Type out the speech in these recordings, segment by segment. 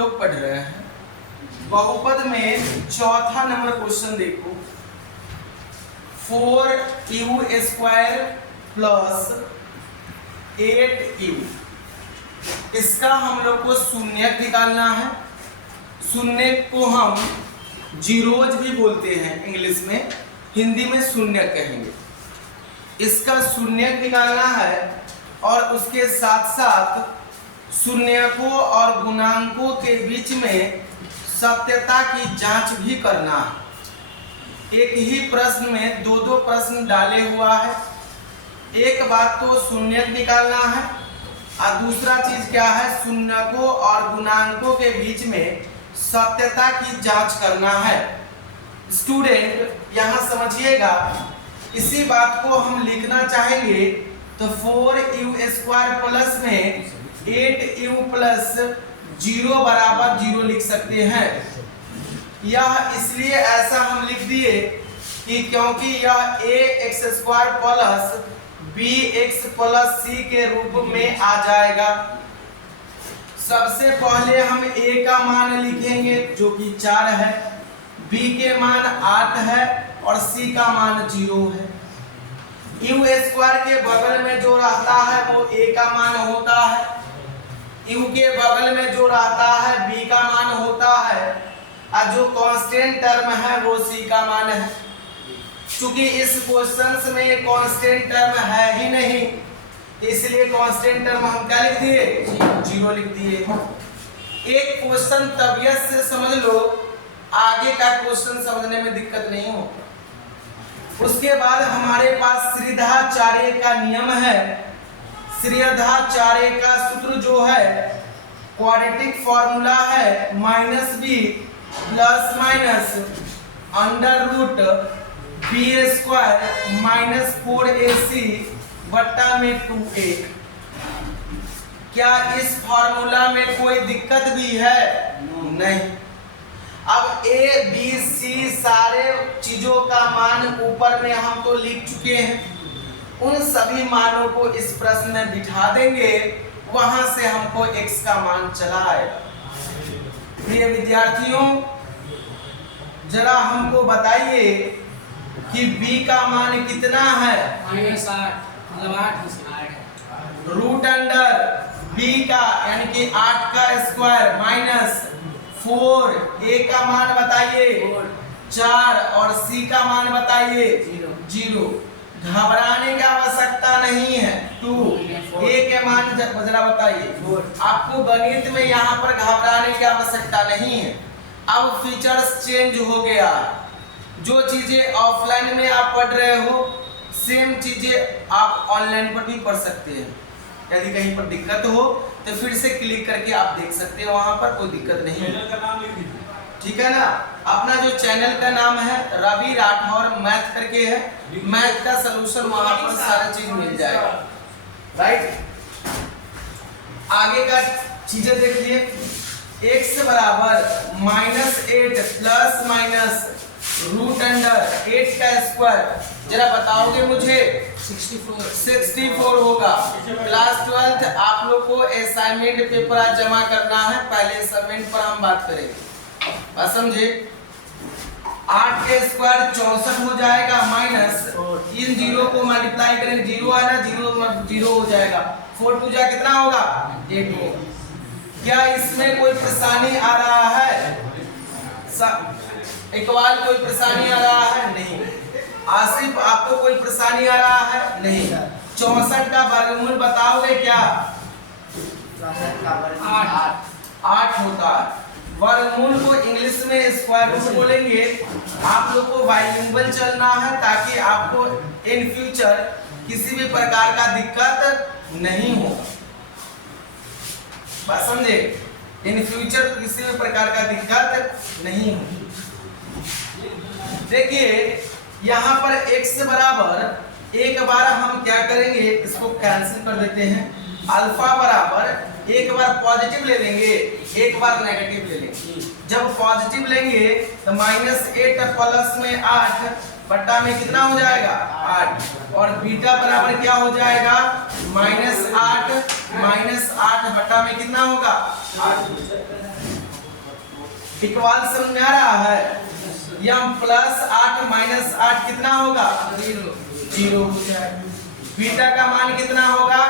लोग पढ़ रहे हैं। बहुपद में चौथा नंबर क्वेश्चन देखो, 4u² प्लस 8u, इसका हम लोग को शून्यक निकालना है। शून्यक को हम जीरोज भी बोलते हैं इंग्लिश में, हिंदी में शून्यक कहेंगे। इसका शून्यक निकालना है और उसके साथ साथ शून्यकों और गुणांकों के बीच में सत्यता की जांच भी करना है। एक ही प्रश्न में दो दो प्रश्न डाले हुआ है। एक बात तो शून्यक निकालना है और दूसरा चीज क्या है, शून्यकों और गुणांकों के बीच में सत्यता की जांच करना है। स्टूडेंट यहाँ समझिएगा, इसी बात को हम लिखना चाहेंगे तो 4u² प्लस में 8u प्लस 0 बराबर 0 लिख सकते हैं। यह इसलिए ऐसा हम लिख दिए कि क्योंकि यह ax² plus bx plus c के रूप में आ जाएगा। सबसे पहले हम a का मान लिखेंगे जो कि 4 है, b के मान 8 है और c का मान 0 है। u² के बगल में जो रहता है वो a का मान होता है, u के बगल में जो रहता है b का मान होता है और जो कांस्टेंट टर्म है वो c का मान है। चूंकि इस क्वेश्चन में कांस्टेंट टर्म है ही नहीं, इसलिए कांस्टेंट टर्म हम क्या लिख दिए, 0 लिख दिए। एक क्वेश्चन तबियत से समझ लो, आगे का क्वेश्चन समझने में दिक्कत नहीं हो। उसके बाद हमारे पास श्रीधाचार्य का नियम है। श्रीधाचार्य का सूत्र जो है, क्वाड्रेटिक फॉर्मूला है -b plus minus √b² minus 4ac बट्टा में 2a। क्या इस फॉर्मूला में कोई दिक्कत भी है? नहीं। अब a b c सारे चीजों का मान ऊपर में हम तो लिख चुके हैं, उन सभी मानों को इस प्रश्न में बिठा देंगे, वहां से हमको x का मान चला आएगा। प्रिय विद्यार्थियों, जरा हमको बताइए कि b का मान कितना है? -8 मतलब 8 रूट अंडर b का यानी कि 8 का स्क्वायर माइनस 4, a का मान बताइए 4 और c का मान बताइए 0। घबराने की आवश्यकता नहीं है। 2 a के मान जरा बताइए। आपको गणित में यहाँ पर घबराने की आवश्यकता नहीं है। अब फीचर्स चेंज हो गया। जो चीजें ऑफलाइन में आप पढ़ रहे हो, सेम चीजें आप ऑनलाइन पर भी पढ़ सकते हैं। यदि कहीं पर दिक्कत हो तो फिर से क्लिक करके आप देख सकते हैं, वहां पर कोई दिक्कत नहीं है। चैनल का नाम लिख दीजिए, ठीक है ना। अपना जो चैनल का नाम है रवि राठौर मैथ करके है, मैथ का सलूशन वहां पर सारा चीज मिल जाएगा। राइट, आगे का चीजें देखिए। x बराबर -8 प्लस माइनस √8 का स्क्वायर, जरा बताओगे मुझे? 64 होगा। क्लास 12th आप लोग को असाइनमेंट पेपर आज जमा करना है, पहले असाइनमेंट पर हम बात करेंगे। बात समझे? 8 के स्क्वायर 64 हो जाएगा, माइनस इन जीरो को मल्टीप्लाई करेंगे, 0 है ना, 0 हो जाएगा। 4 2 जा कितना होगा? 8 होगा। क्या इसमें कोई परेशानी आ रहा है? इकबाल कोई परेशानी आ रहा है? नहीं। आसिफ आपको कोई परेशानी आ रहा है? नहीं। 64 का वर्गमूल बताओगे क्या? 8 होता है। वर्गमूल को इंग्लिश में स्क्वायर रूट बोलेंगे। आप लोग को बाइलिंगुअल चलना है ताकि आपको इन फ्यूचर किसी भी प्रकार का दिक्कत नहीं हो। बात समझे? इन फ्यूचर किसी भी प्रकार का दिक्कत नहीं हो। देखिए यहाँ पर x बराबर एक बार हम क्या करेंगे, इसको कैंसिल कर देते हैं। अल्फा बराबर एक बार पॉजिटिव ले लेंगे, एक बार नेगेटिव ले लेंगे। जब पॉजिटिव लेंगे तो -8 प्लस में 8 बट्टा में कितना हो जाएगा? 8। और बीटा बराबर क्या हो जाएगा? -8 बट्टा में कितना होगा? 8। इक्वल समझ में आ रहा है? यम प्लस 8 माइनस 8 कितना होगा? 0 हो जाएगा। बीटा का मान कितना होगा?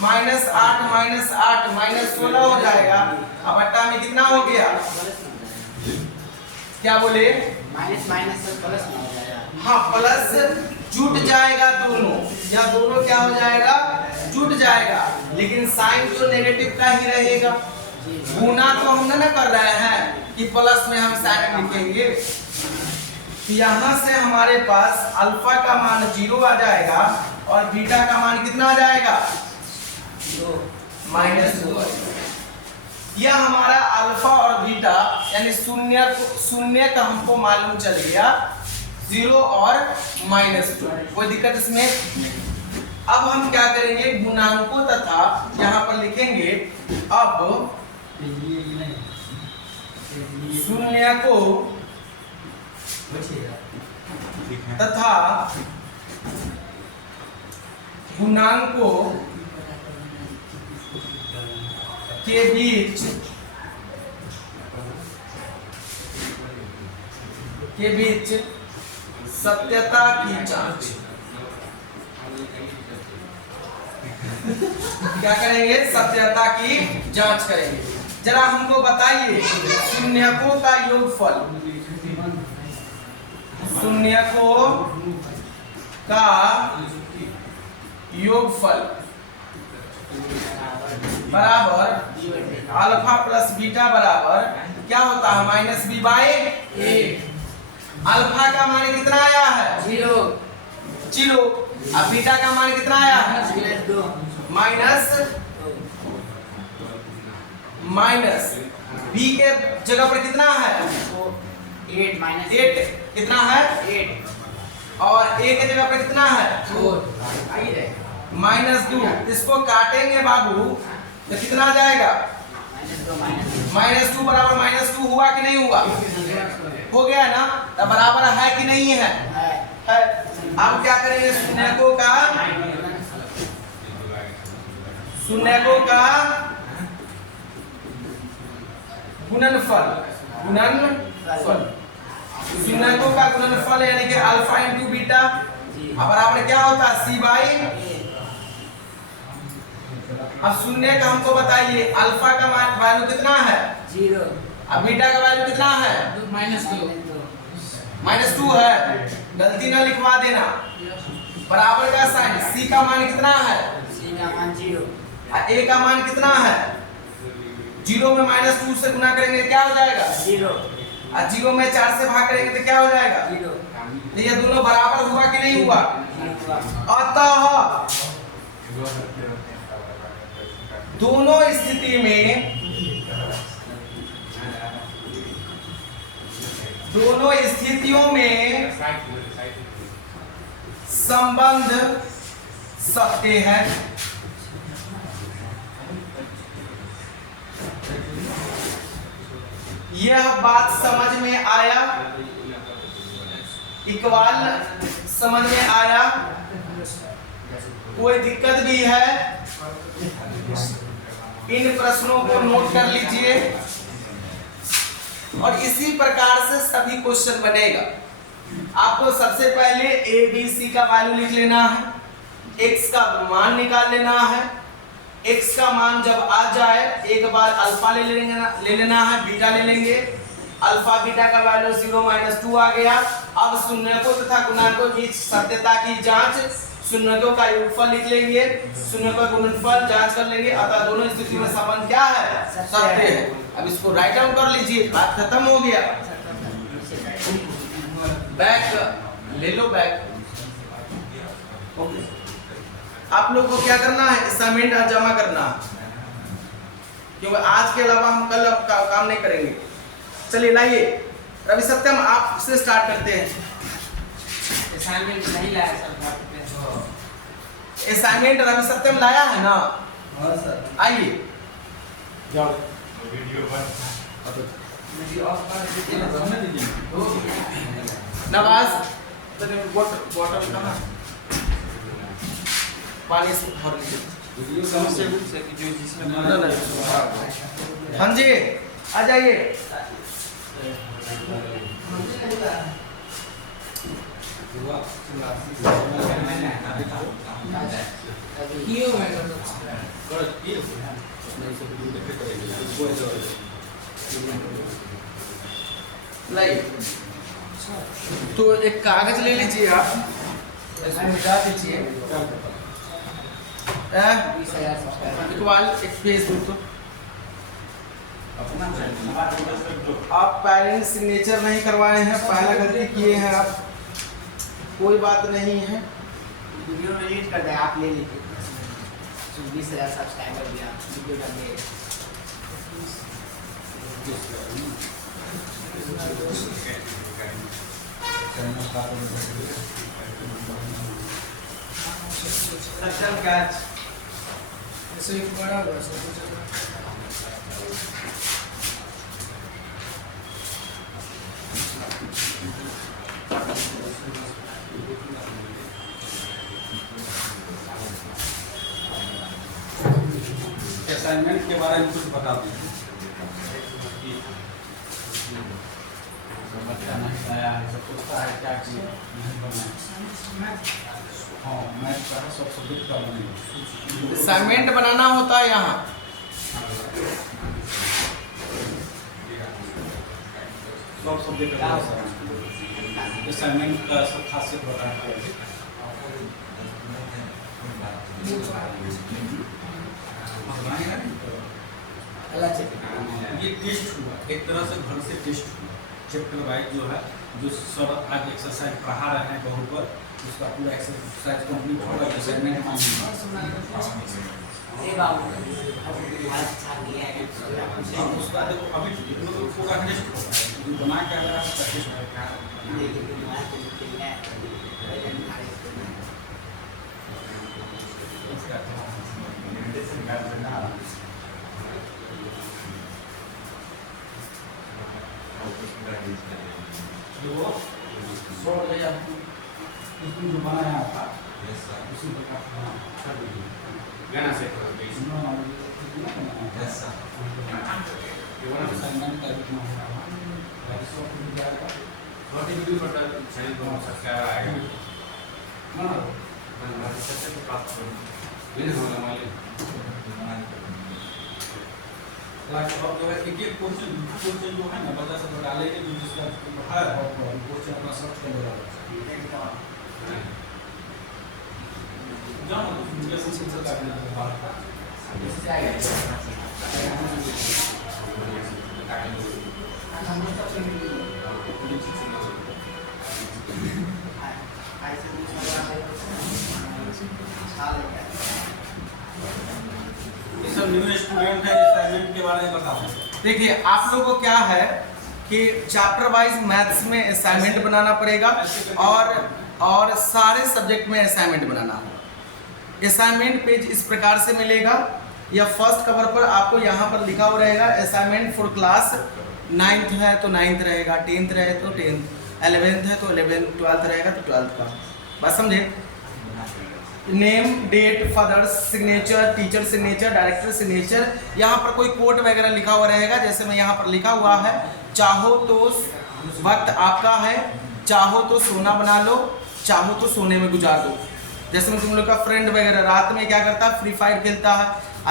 माइनस 8 माइनस 8 माइनस 16 हो जाएगा। अब बट्टा में कितना हो गया? क्या बोले? माइनस माइनस से प्लस में हो जाएगा। हाँ, प्लस जुट जाएगा दोनों, या दोनों क्या हो जाएगा? जुट जाएगा, लेकिन साइन तो नेगेटिव का ही रहेगा। गुना तो हम ना कर रहे हैं कि प्लस में हम साइन लिखेंगे। यहाँ से हमारे पास अल्फा का मान 0 आ जाएगा और बीटा का मान कितना आ जाएगा? -2। यह हमारा अल्फा और बीटा यानी शून्य का हमको मालूम चल गया, 0 और -2। कोई दिक्कत इसमें? अब हम क्या करेंगे? गुणांकों तथा यहाँ पर लिखेंगे अब शून्य को तथा गुणांकों के बीच सत्यता की जांच। क्या करेंगे? सत्यता की जांच करेंगे। जरा हमको बताइए शून्यकों का योगफल, शून्यकों का योगफल बराबर अल्फा प्लस बीटा बराबर क्या होता है? -b/a। अल्फा का मान कितना आया है? 0। अब बीटा का मान कितना आया है? माइनस b के जगह पर कितना है? 8 कितना है? 8 और a के जगह पर कितना है? 4। -2। इसको काटेंगे बाबू तो कितना आ जाएगा? -2 बराबर -2 हुआ कि नहीं हुआ? हो गया ना? तो बराबर है कि नहीं है? है। अब क्या करेंगे? शून्यकों का गुणनफल शून्यकों का गुणनफल यानी कि अल्फा इंटू बीटा बराबर क्या होता है? c/। अब शून्य का हमको बताइए अल्फा का वैल्यू कितना है? 0। अब बीटा का वैल्यू कितना है? -2 है। गलती ना लिखवा देना। बराबर का साइन, c का मान कितना है? c का मान 0। a का मान कितना है? 0 में -2 से गुना करेंगे क्या हो जाएगा? 0। 0 में 4 से भाग करेंगे तो क्या हो जाएगा? 0। तो ये दोनों बराबर हुआ कि नहीं हुआ? अतः दोनों स्थितियों में संबंध सत्य है। यह बात समझ में आया? इक्वाल समझ में आया? कोई दिक्कत भी है? इन प्रश्नों को नोट कर लीजिए और इसी प्रकार से सभी क्वेश्चन बनेगा। आपको सबसे पहले a b c का वैल्यू लिख लेना है, x का मान निकाल लेना है। x का मान जब आ जाए एक बार अल्फा ले लेना है, बीटा ले लेंगे। अल्फा बीटा का वैल्यू 0 -2 आ गया। अब शून्यकों तथा गुणांकों की सत्यता की जांच, शून्यकों का योगफल लिख लेंगे, शून्यकों का गुणनफल जांच कर लेंगे। अतः दोनों स्थिति में संबंध क्या है? सत्य है। अब इसको राइट डाउन कर लीजिए, बात खत्म हो गया। बैक ले लो, बैक। आप लोग को क्या करना है? असाइनमेंट आज जमा करना है, क्योंकि आज के अलावा हम कल काम नहीं करेंगे। चलिए लाइए, रवि सत्यम आपसे स्टार्ट करते हैं। असाइनमेंट नहीं लाया सर। असाइनमेंट रवि सत्यम लाया है ना? हाँ सर। आइए जाओ। नवाज बॉटल कहाँ? पानी से भर लीजिए। हाँ जी, आ जाइए। तो एक कागज ले लीजिए आप, इसमें मिटा दीजिए। 20,000 सब्सक्राइबर। इकबाल एक पेज दो तो। आप पेरेंट्स सिग्नेचर नहीं करवाए हैं, पहला गलती किए हैं आप, कोई बात नहीं है। वीडियो डिलीट कर दे, आप ले लीजिए। 20,000 सब्सक्राइबर दिया, वीडियो डाल दे। ऐसे एक बड़ा हुआ सब असाइनमेंट के बारे में कुछ बता दीजिए। बच्चा नहीं आया है, सब पूछता है क्या चीज़ नहीं बनाया। हाँ, मैथ का है, सब सब्जेक्ट का बनेगा। असाइनमेंट बनाना होता है यहाँ। सब सब्जेक्ट का असाइनमेंट का सब खासियत बताना है। ये टेस्ट हुआ, एक तरह से घर से टेस्ट हुआ। चैप्टर वाइज जो है, जो सर आज एक्सरसाइज पढ़ा रहे हैं बहु पर, उसका पूरा एक्सरसाइज कंप्लीट होगा। असाइनमेंट ए बाबू, अच्छा किया है। उसका देखो अभी पूरा टेस्ट होगा, जो बना के अगर आप प्रैक्टिस होगा जो बनाया था उसी प्रकार गाना से एक क्वेश्चन जो है ना बच्चा सब डालेंगे, जो जिसका है क्वेश्चन अपना सर्च कर लेगा। न्यू स्टूडेंट है, असाइनमेंट के बारे में बताओ। देखिए आप लोगों को क्या है कि चैप्टर वाइज मैथ्स में असाइनमेंट बनाना पड़ेगा और सारे सब्जेक्ट में असाइनमेंट बनाना है। असाइनमेंट पेज इस प्रकार से मिलेगा, या फर्स्ट कवर पर आपको यहाँ पर लिखा हुआ रहेगा असाइनमेंट फॉर क्लास 9th है तो 9th रहेगा, 10th रहे तो 10th, 11th है तो 11th, 12th रहेगा तो 12th का। बात समझे? Name, date, father signature, teacher signature, director signature, यहाँ पर कोई कोड वगैरह लिखा हुआ रहेगा। जैसे मैं यहाँ पर लिखा हुआ है, चाहो तो वक्त आपका है, चाहो तो सोना बना लो, चाहो तो सोने में गुजार दो। जैसे मैं तुम लोग का फ्रेंड वगैरह रात में क्या करता है, फ्री फायर खेलता है,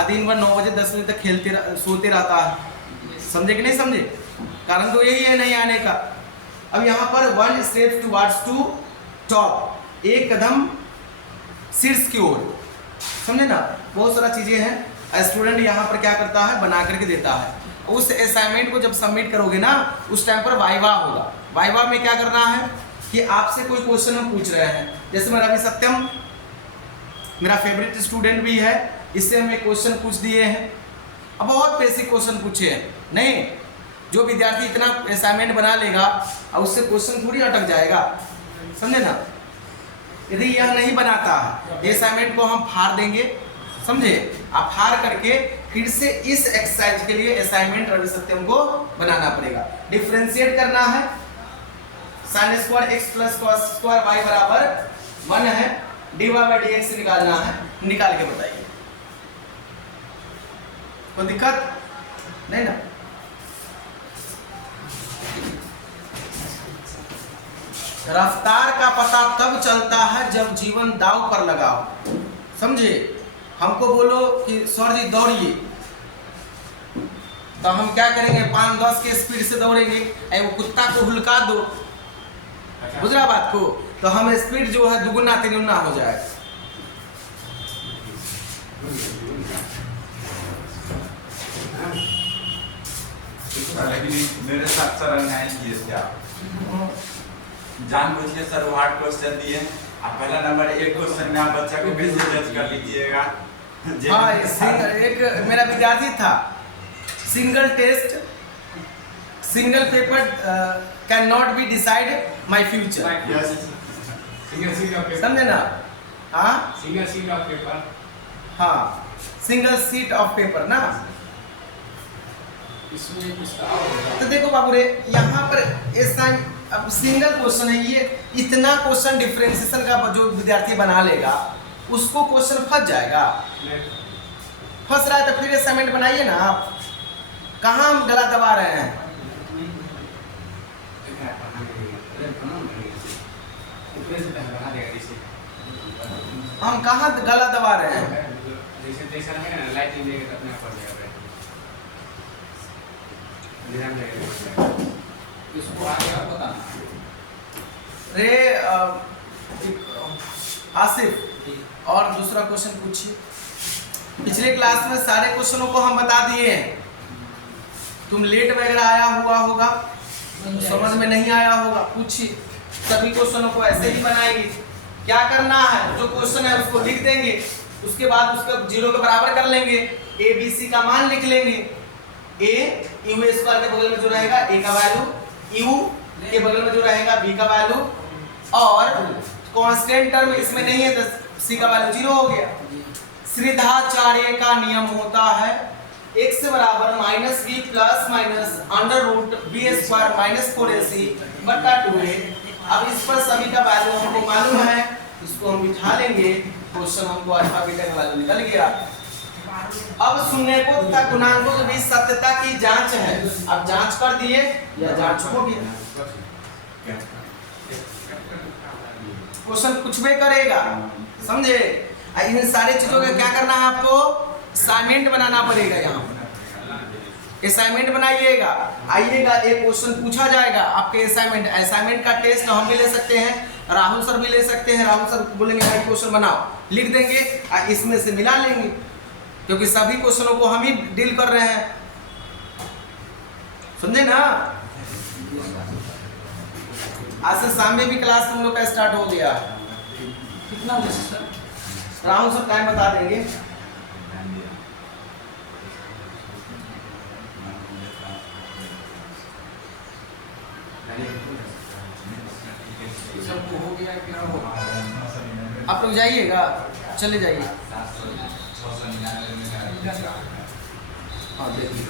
दिन भर 9 बजे 10 बजे तक सोते रहता है। समझे कि नहीं समझे? कारण तो यही है नहीं आने का। अब यहाँ पर 1 स्टेप टुवर्ड्स टू टॉप, एक कदम शीर्ष की ओर, समझे ना? बहुत सारा चीज़ें हैं। स्टूडेंट यहाँ पर क्या करता है, बना करके देता है। उस असाइनमेंट को जब सबमिट करोगे ना, उस टाइम पर वाइवा होगा। वाइवा में क्या करना है कि आपसे कोई क्वेश्चन हम पूछ रहे हैं। जैसे मेरा अभी सत्यम मेरा फेवरेट स्टूडेंट भी है, इससे हमें क्वेश्चन पूछ दिए हैं। अब बहुत बेसिक क्वेश्चन पूछे हैं, नहीं जो विद्यार्थी इतना असाइनमेंट बना लेगा और उससे क्वेश्चन थोड़ी अटक जाएगा, समझे ना? यदि यह नहीं बनाता है, असाइनमेंट को हम फाड़ देंगे, समझे? आप फाड़ करके फिर से इस एक्सरसाइज के लिए असाइनमेंट रवि सत्यम को बनाना पड़ेगा। डिफरेंशिएट करना है, sin square x plus cos square y बराबर 1 है, dy बाई dx निकालना है। निकाल के बताइए, कोई दिक्कत नहीं ना? रफ्तार का पता तब चलता है जब जीवन दांव पर लगाओ। समझे? हमको बोलो कि सर जी दौड़िए, तो हम क्या करेंगे? 5-10 के स्पीड से दौड़ेंगे। वो कुत्ता को हुलका दो, बुझ रहा बात को, तो हम स्पीड जो है दुगुना तिगुना हो जाएगा। लेकिन मेरे साथ सर अन्याय किए थे आप, जानबूझ के सर हार्ड क्वेश्चन दिए। आप पहला नंबर एक क्वेश्चन में आप बच्चा को कैसे जज कर लीजिएगा? हाँ, एक मेरा विद्यार्थी था, single test single paper can not be decide my future. समझे ना? हाँ, सिंगल सीट ऑफ पेपर। हाँ, सिंगल सीट ऑफ पेपर ना। इसमें कुछ और तो देखो बाबू रे, यहाँ पर इस टाइम अब सिंगल क्वेश्चन है, ये इतना क्वेश्चन डिफरेंशिएशन का जो विद्यार्थी बना लेगा उसको क्वेश्चन फंस जाएगा। फंस रहा है तो फिर असाइनमेंट बनाइए ना आप। कहाँ हम गला दबा रहे हैं? हम कहाँ गला दबा रहे हैं? इसको आगे आप बताना। रे आसिफ, और दूसरा क्वेश्चन पूछिए। पिछले क्लास में सारे क्वेश्चनों को हम बता दिए हैं। तुम लेट वगैरह आया हुआ होगा, समझ में नहीं आया होगा, पूछिए। सभी क्वेश्चनों को ऐसे ही बनाएंगे। क्या करना है? जो क्वेश्चन है उसको लिख देंगे, उसके बाद उसका 0 के बराबर कर लेंगे, ए बी सी का मान लिख लेंगे। ए यू स्क्वायर के बगल में जो रहेगा ए का वैल्यू, यू के बगल में जो रहेगा बी का वैल्यू, और कांस्टेंट टर्म इसमें नहीं है तो सी का वैल्यू 0 हो गया। श्रीधाचार्य का नियम होता है x बराबर -b plus minus under root b square minus 4ac बटा 2a। अब इस पर सभी का वैल्यू हमको मालूम है, इसको हम बिठा लेंगे। क्वेश्चन हमको अल्फा बीटा का वैल्यू निकल गया। अब शून्यकों तथा गुणांकों के बीच सत्यता की जांच है। अब जांच कर दिए या जांच हो गया, क्वेश्चन कुछ भी करेगा। समझे? इन सारी चीजों का क्या करना है आपको? असाइनमेंट बनाना पड़ेगा। यहाँ असाइनमेंट बनाइएगा, आइएगा, एक क्वेश्चन पूछा जाएगा आपके असाइनमेंट का टेस्ट हम भी ले सकते हैं, राहुल सर भी ले सकते हैं। राहुल सर बोलेंगे भाई क्वेश्चन बनाओ, लिख देंगे, इसमें से मिला लेंगे, क्योंकि सभी क्वेश्चनों को हम ही डील कर रहे हैं। समझे ना? आज से शाम में भी क्लास तुम लोग का स्टार्ट हो गया। कितना बजे सर? राहुल सर टाइम बता देंगे। सबको हो गया क्या होगा? आप लोग जाइएगा, चले जाइए। हाँ देखिए।